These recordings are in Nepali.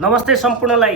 नमस्ते सम्पूर्णलाई।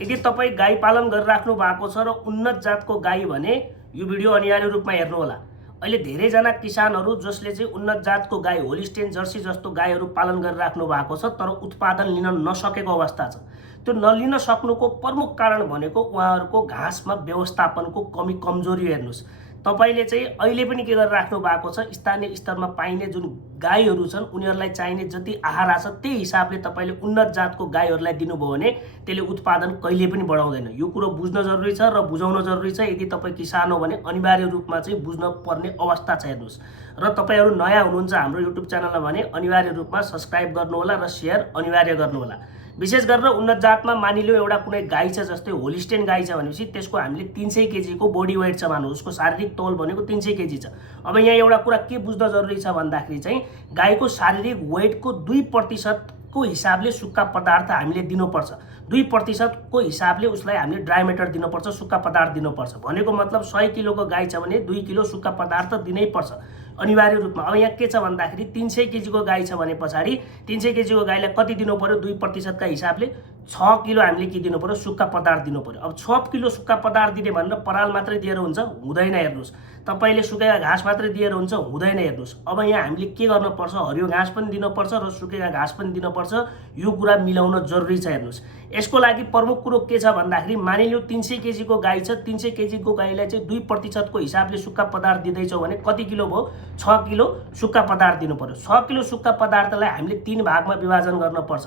यदि तपाईँ गाई पालन गरिराख्नु भएको छ र उन्नत जातको गाई भने यो भिडियो अनिवार्य रूपमा हेर्नुहोला। अहिले धेरैजना किसानहरू जसले चाहिँ उन्नत जातको गाई होलिस्टेन जर्सी जस्तो गाईहरू पालन गरिराख्नु भएको छ तर उत्पादन लिन नसकेको अवस्था छ। त्यो नलिन सक्नुको प्रमुख कारण भनेको उहाँहरूको घाँसमा व्यवस्थापनको कमी कमजोरी हेर्नुहोस्। तपाईले चाहिँ अहिले पनि के गरिराख्नु भएको छ, स्थानीय स्तरमा पाइने जुन गाईहरू छन् उनीहरूलाई चाहिने जति आहार छ त्यही हिसाबले तपाईले उन्नत जातको गाईहरूलाई दिनुभयो भने त्यसले उत्पादन कहिले पनि बढाउँदैन। यो कुरो बुझ्न जरुरी छ र बुझाउन जरुरी छ। यदि तपाईँ किसान हो भने अनिवार्य रूपमा चाहिँ बुझ्न पर्ने अवस्था छ हेर्नुहोस्। र तपाईहरू नयाँ हुनुहुन्छ हाम्रो युट्युब च्यानलमा भने अनिवार्य रूपमा सब्स्क्राइब गर्नुहोला र शेयर अनिवार्य गर्नुहोला। विशेष गरेर उन्नत जातमा मानिलियो एउटा कुनै गाई छ, जस्तै होलिस्टेन गाई छ भनेपछि त्यसको हामीले 300 केजी को बॉडी वेट छ मान्नु, उसको शारीरिक तौल भनेको 300 केजी छ। अब यहाँ एउटा कुरा के बुझ्न जरुरी छ भन्दाखेरि चाहिँ गाईको शारीरिक वेटको 2% को हिसाबले सुक्खा पदार्थ हामीले दिनुपर्छ। 2% को हिसाबले उसलाई हामीले ड्राई मेटर दिनुपर्छ, सुक्खा पदार्थ दिनुपर्छ। भनेको मतलब 100 किलोको गाई छ भने 2 किलो सुक्खा पदार्थ दिनै पर्छ अनिवार्य रूपमा। अब यहाँ के छ भन्दाखेरि 300 केजी को गाई छ भने पछाडि 300 केजी को गाईलाई कति दिनु पर्यो, 2% का हिसाबले 6 किलो हामीले के दिनु पर्यो, सुक्खा पदार्थ दिनु पर्यो। अब 6 किलो सुक्खा पदार्थ दिने भनेर पराल मात्रै दिएर हुन्छ, हुँदैन हेर्नुहोस्। तपाईले सुकेका घाँस मात्रै दिएर हुन्छ, हुँदैन हेर्नुहोस्। अब यहाँ हामीले के गर्नुपर्छ, हरियो घाँस पनि दिनुपर्छ र सुकेका घाँस पनि दिनुपर्छ। यो कुरा मिलाउन जरुरी छ हेर्नुहोस्। यसको लागि प्रमुख कुरो के छ भन्दाखेरि मानिलियो 300 केजी को गाई छ, 300 केजी को गाईलाई चाहिँ 2% को हिसाबले सुक्खा पदार्थ दिँदैछौ भने कति किलो भयो, 6 किलो सुक्खा पदार्थ दिनु पर्यो। 6 किलो सुक्खा पदार्थलाई हामीले 3 भागमा विभाजन गर्न पर्छ।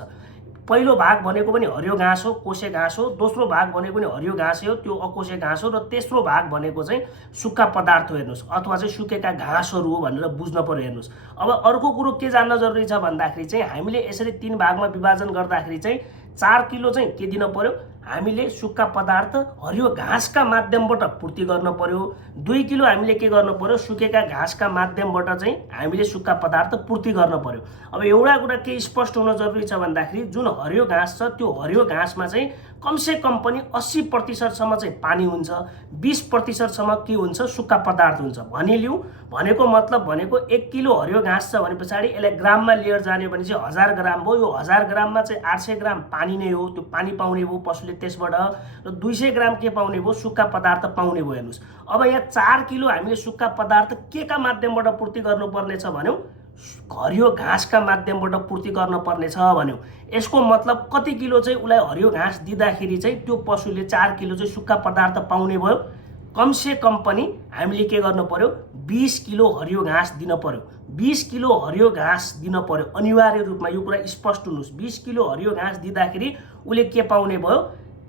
पहिलो भाग भनेको पनि हरियो घाँस हो, कोसे घाँस हो। दोस्रो भाग भनेको पनि हरियो घाँस हो, त्यो अकोसे घाँस हो। र तेस्रो भाग भनेको चाहिँ सुक्खा पदार्थ हो हेर्नुहोस्, अथवा चाहिँ सुकेका घाँसहरू हो भनेर बुझ्न पर्यो हेर्नुहोस्। अब अर्को कुरो के जान्न जरुरी छ भन्दाखेरि चाहिँ हामीले यसरी 3 भागमा विभाजन गर्दाखेरि चाहिँ 4 किलो चाहिँ के दिन पर्यो, हामीले सुक्खा पदार्थ हरियो घाँसका माध्यमबाट पूर्ति गर्न पर्यो। 2 किलो हामीले के गर्नु पर्यो, सुकेका घाँसका माध्यमबाट चाहिँ हामीले सुक्खा पदार्थ पूर्ति गर्न पर्यो। अब एउटा कुरा के स्पष्ट हुन जरुरी छ भन्दाखेरि जुन हरियो घाँस छ त्यो हरियो घाँसमा चाहिँ कमसे कम पनि 80% सम्म चाहिँ पानी हुन्छ, 20% सम्म के हुन्छ, सुक्खा पदार्थ हुन्छ। भनिलिउँ भनेको मतलब भनेको 1 किलो हरियो घाँस छ भने पछाडि यसलाई ग्राममा लिएर जाने भने चाहिँ 1000 ग्राम भयो। यो 1000 ग्राममा चाहिँ 800 ग्राम पानी नै हो, त्यो पानी पाउने भयो पशुले त्यसबाट, र 200 ग्राम के पाउने भयो, सुक्खा पदार्थ पाउने भयो हेर्नुहोस्। अब यहाँ 4 किलो हामीले सुक्खा पदार्थ के का माध्यमबाट पूर्ति गर्नुपर्ने छ भन्यौ, हरियो घाँसका माध्यमबाट पूर्ति गर्न पर्ने छ भन्यौ। यसको मतलब कति किलो चाहिँ उसलाई हरियो घाँस दिँदाखेरि चाहिँ त्यो पशुले 4 किलो चाहिँ सुक्खा पदार्थ पाउने भयो। कमसे कम पनि हामीले के गर्नु पर्यो, 20 किलो हरियो घाँस दिन पर्यो। 20 किलो हरियो घाँस दिन पर्यो अनिवार्य रूपमा। यो कुरा स्पष्ट हुनुहोस्। 20 किलो हरियो घाँस दिँदाखेरि उसले के पाउने भयो,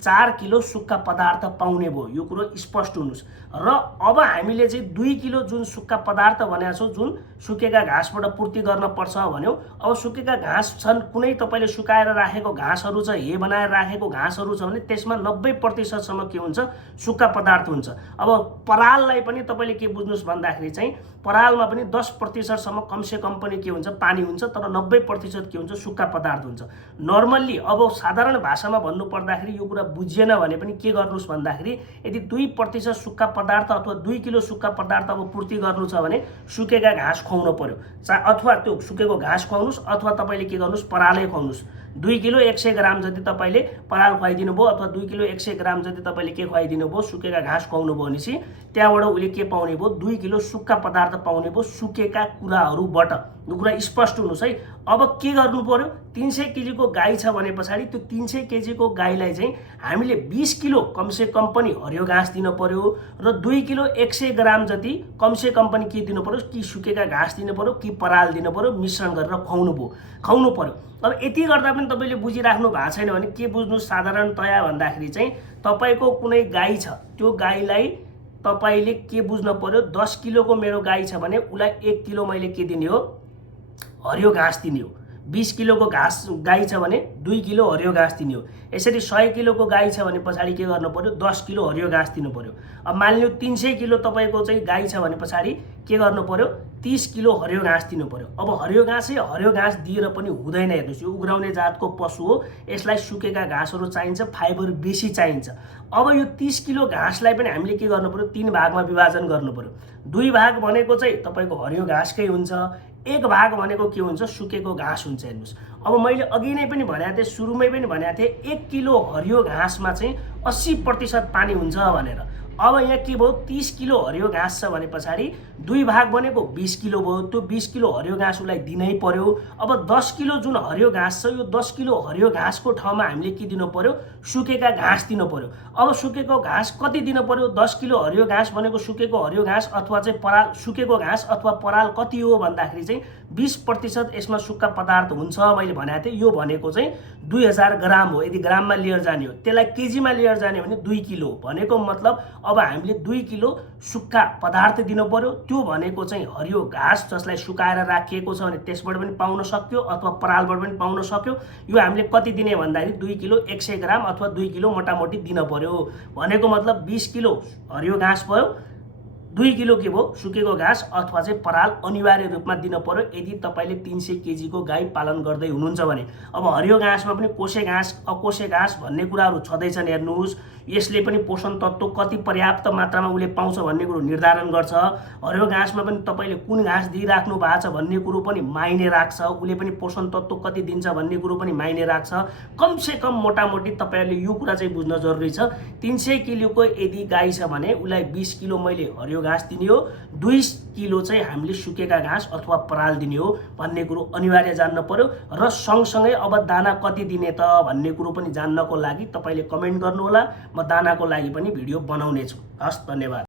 4 किलो सुक्खा पदार्थ पाउने भयो। यो कुरो स्पष्ट हुनुहोस्। र अब हामीले चाहिँ 2 किलो जुन सुक्खा पदार्थ भनेको छौँ, जुन सुकेका घाँसबाट पूर्ति गर्न पर्छ भन्यौ। अब सुकेका घाँस छन्, कुनै तपाईले सुकाएर राखेको घाँसहरू छ, हे बनाएर राखेको घाँसहरू छ भने त्यसमा 90% सम्म के हुन्छ, सुक्खा पदार्थ हुन्छ। अब पराललाई पनि तपाईले के बुझ्नुस् भन्दाखेरि चाहिँ परालमा पनि 10% सम्म कमसे कम पनि के हुन्छ, पानी हुन्छ, तर 90% के हुन्छ, सुक्खा पदार्थ हुन्छ। नर्मल्ली अब साधारण भाषामा भन्नु पर्दाखेरि यो कुरा बुझिएन भने पनि के गर्नुस् भन्दाखेरि यदि 2% सुक्खा पदार्थ अथवा 2 किलो सुक्खा पदार्थ अब पूर्ति गर्नु छ भने सुकेका घाँस खुवाउनु पर्यो। अथवा त्यो सुकेको घाँस खुवाउनुस् अथवा तपाईले के गर्नुस्, परालै खुवाउनुस्। 2 किलो 100 ग्राम जति तपाईले पराल खुवाइदिनु भयो अथवा 2 किलो 100 ग्राम जति तपाईले के खुवाइदिनु भयो, सुकेका घाँस खुवाउनु भयो भनेपछि त्यहाँबाट उसले के पाउने भयो, 2 किलो सुक्खा पदार्थ पाउने भयो सुकेका कुराहरूबाट। यो कुरा स्पष्ट हुनुहोस् है। अब के गर्नु पर्यो, 300 केजी को गाई छ भने पछाडि त्यो 300 केजी को गाईलाई चाहिँ हामीले 20 किलो कमसे कम पनि हरियो घाँस दिन पर्यो र 2 किलो 100 ग्राम जति कमसे कम पनि के दिनु पर्यो, कि सुकेका घाँस दिनु पर्यो कि पराल दिनु पर्यो, मिश्रण गरेर खुवाउनु पर्यो। अब यति गर्दा पनि तपाईले बुझिराख्नु भएको छैन भने के बुझ्नु, साधारणतया भन्दाखेरि चाहिँ तपाईको कुनै गाई छ, त्यो गाईलाई तपाईले के बुझ्न पर्यो, 10 किलो को मेरो गाई छ भने उसलाई 1 किलो मैले के दिने हो, हरियो घाँस दिने हो। 20 किलो को घाँस गाई छ भने 2 किलो हरियो घाँस दिने हो। यसरी 100 किलो को गाई छ भने पछाडि के गर्नु पर्यो, 10 किलो हरियो घाँस दिनु पर्यो। अब मानिलियो 300 किलो तपाईको चाहिँ गाई छ भने पछाडि के गर्नु पर्यो, 30 किलो हरियो घाँस दिनु पर्यो। अब हरियो घाँस दिएर पनि हुँदैन हेर्नुहोस्। यो उग्राउने जातको पशु हो, यसलाई सुकेका घाँसहरू चाहिन्छ, फाइबर बेसी चाहिन्छ। अब यो 30 किलो घाँसलाई पनि हामीले के गर्नु पर्यो, 3 भागमा विभाजन गर्नु पर्यो। 2 भाग भनेको चाहिँ तपाईको हरियो घाँसकै हुन्छ, एक भाग भनेको के हुन्छ, सुकेको घाँस हुन्छ। हेर्नुहोस्, अब मैले अघि नै पनि भनेको थिएँ, सुरुमै पनि भनेको थिएँ 1 किलो हरियो घाँसमा चाहिँ 80% पानी हुन्छ भनेर। अब यहाँ के भयो, 30 किलो हरियो घाँस छ भने पछाडि 2 भाग बनेको 20 किलो भयो। त्यो 20 किलो हरियो घाँस उसलाई दिनै पर्यो। अब 10 किलो जुन हरियो घाँस छ, यो 10 किलो हरियो घाँसको ठाउँमा हामीले के दिनु पर्यो, सुकेका घाँस दिनु पर्यो। अब सुकेको घाँस कति दिनु पर्यो, 10 किलो हरियो घाँस भनेको सुकेको हरियो घाँस अथवा चाहिँ पराल, सुकेको घाँस अथवा पराल कति हो भन्दाखेरि चाहिँ 20% यसमा सुक्खा पदार्थ हुन्छ मैले भनेको थिएँ। यो भनेको चाहिँ 2000 ग्राम हो। यदि ग्राममा लिएर जाने हो, त्यसलाई केजीमा लिएर जाने हो भने 2 किलो भनेको मतलब अब हामीले 2 किलो सुक्खा पदार्थ दिनु पर्यो। त्यो भनेको चाहिँ हरियो घाँस जसलाई सुकाएर राखिएको छ भने त्यसबाट पनि पाउन सक्यो अथवा परालबाट पनि पाउन सक्यो। यो हामीले कति दिने भन्दाखेरि 2 किलो 100 ग्राम अथवा 2 किलो मोटामोटी दिन पर्यो। भनेको मतलब 20 किलो हरियो घाँस भयो, 2 किलो के भयो, सुकेको घाँस अथवा चाहिँ पराल अनिवार्य रूपमा दिन पर्यो यदि तपाईँले 300 केजीको गाई पालन गर्दै हुनुहुन्छ भने। अब हरियो घाँसमा पनि कोसे घाँस अकोसे घाँस भन्ने कुराहरू छँदैछन्। हेर्नुहोस्, यसले पनि पोषण तत्त्व कति पर्याप्त मात्रामा उसले पाउँछ भन्ने कुरो निर्धारण गर्छ। हरियो घाँसमा पनि तपाईँले कुन घाँस दिइराख्नु भएको छ भन्ने कुरो पनि मायने राख्छ। उसले पनि पोषण तत्त्व कति दिन्छ भन्ने कुरो पनि मायने राख्छ। कमसे कम मोटामोटी तपाईँहरूले यो कुरा चाहिँ बुझ्न जरुरी छ, 300 किलोको यदि गाई छ भने उसलाई 20 किलो मैले हरियो घाँस दिने हो, 2 किलो चाहिँ हामीले सुकेका घाँस अथवा पराल दिने हो भन्ने कुरो अनिवार्य जान्न पर्यो। र सँगसँगै अब दाना कति दिने त भन्ने कुरो पनि जान्नको लागि तपाईँले कमेन्ट गर्नुहोला। म दानाको लागि पनि भिडियो बनाउने छु। हस्, धन्यवाद।